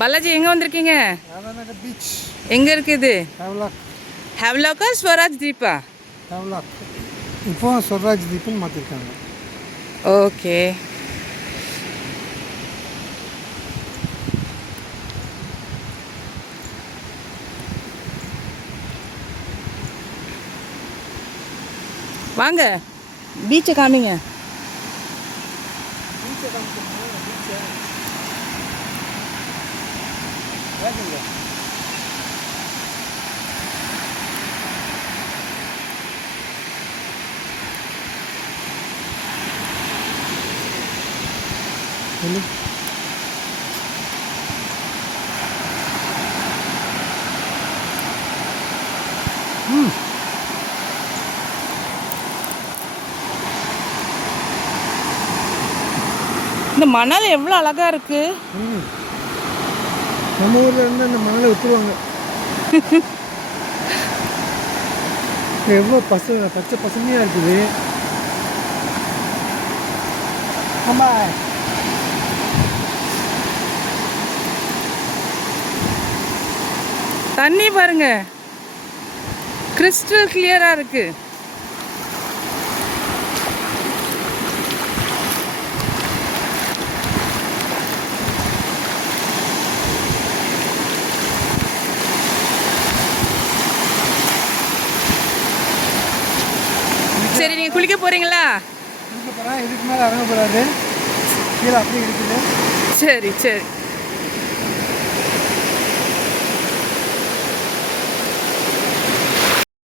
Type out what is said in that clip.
பாலாஜி எங்கே வந்திருக்கீங்க? பீச். எங்கே இருக்குது? ஹேவ்லாக். ஹேவ்லாக்கா ஸ்வராஜ் தீபா? ஹேவ்லாக். இப்போ ஸ்வராஜ் தீப்னு மாற்றிருக்காங்க. ஓகே. வாங்க பீச்சை காமிங்க. இந்த மணல் எவ்வளோ அழகா இருக்கு. நம்ம ஊர்ல இருந்து அந்த மணலை விட்டுருவாங்க. எவ்வளோ பச்சை பசுமையா இருக்குது. ஆமா, தண்ணி பாருங்க, கிறிஸ்டல் கிளியரா இருக்கு. சரி, நீங்க குளிக்க போறீங்களா? இதுக்கு மேலே இறங்க போறாரு. கீழே அப்படியே இருக்குது. சரி சரி.